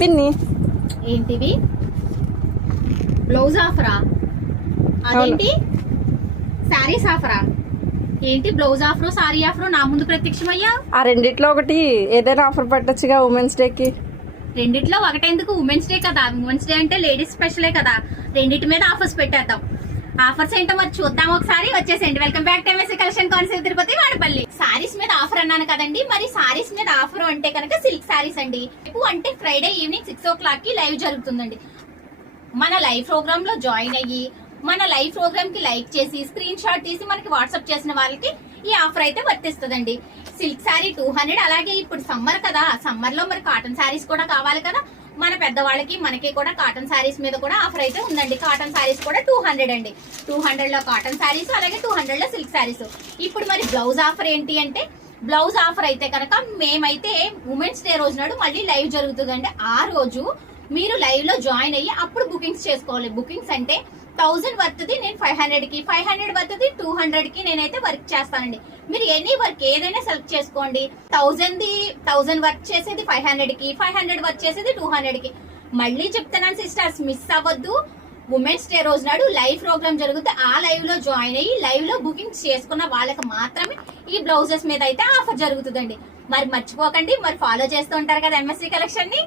పిన్ని ఏంటివి బ్లౌజ్ ఆఫరా? అదేంటి శారీస్ ఆఫరా? ఏంటి బ్లౌజ్ ఆఫర్ సారీ ఆఫర్ నా ముందు ప్రత్యక్షమయ్యా? ఆ రెండిట్లో ఒకటి ఏదైనా ఆఫర్ పెట్టొచ్చుగా ఉమెన్స్ డే కి. రెండిట్లో ఒకటెందుకు? ఉమెన్స్ డే కదా, ఉమెన్స్ డే అంటే లేడీస్ స్పెషలే కదా, రెండిటి మీద ఆఫర్స్ పెట్టేద్దాం. ఆఫర్స్ ఏంటో మరి చూద్దాం ఒకసారి. వచ్చేసేయండి. Welcome back to MSc collection concept Tirupati Vadapalli. Saris మీద ఆఫర్ అన్నాను కదండి, మరి సారీస్ మీద ఆఫర్ అంటే కనుక సిల్క్ సారీస్ అండి. అంటే ఫ్రైడే ఈవినింగ్ 6 o'clock కి లైవ్ జరుగుతుందండి. మన లైవ్ ప్రోగ్రామ్ లో జాయిన్ అయ్యి మన లైవ్ ప్రోగ్రామ్ కి లైక్ చేసి స్క్రీన్ షాట్ తీసి మనకి వాట్సాప్ చేసిన వాళ్ళకి ఈ ఆఫర్ అయితే వర్తిస్తుందండి. Silk sorry 200. అలాగే ఇప్పుడు సమ్మర్ కదా, సమ్మర్ లో మరి కాటన్ సారీస్ కూడా కావాలి కదా, మన పెద్దవాళ్ళకి మనకి కూడా కాటన్ సారీస్ మీద కూడా ఆఫర్ అయితే ఉందండి. కాటన్ సారీస్ కూడా 200 అండి. 200 లో కాటన్ సారీస్, అలాగే 200 లో సిల్క్ సారీస్. ఇప్పుడు మరి బ్లౌజ్ ఆఫర్ ఏంటి అంటే, బ్లౌజ్ ఆఫర్ అయితే కనుక మేమైతే ఉమెన్స్ డే రోజు నాడు మళ్ళీ లైవ్ జరుగుతుందండి. ఆ రోజు మీరు లైవ్ లో జాయిన్ అయ్యి అప్పుడు బుకింగ్స్ చేసుకోవాలి. బుకింగ్స్ అంటే 1000 వర్త్ది నేను 500 కి, 500 వర్త్ది 200 కి నేనైతే వర్క్ చేస్తానండి. మీరు ఎనీ వర్క్ ఏదైనా సెలెక్ట్ చేసుకోండి. 1000 వర్క్ చేసేది 500 కి, 500 వర్క్ చేసేది 200 కి. మళ్ళీ చెప్తున్నాను సిస్టర్స్, మిస్ అవ్వద్దు. ఉమెన్స్ డే రోజు నాడు లైవ్ ప్రోగ్రామ్ జరుగుతుంది. ఆ లైవ్ లో జాయిన్ అయ్యి లైవ్ లో బుకింగ్స్ చేసుకున్న వాళ్ళకి మాత్రమే ఈ బ్లౌజెస్ మీద అయితే ఆఫర్ జరుగుతుందండి. మరి మర్చిపోకండి. మరి ఫాలో చేస్తూ ఉంటారు కదా ఎంఎస్సీ కలెక్షన్ ని.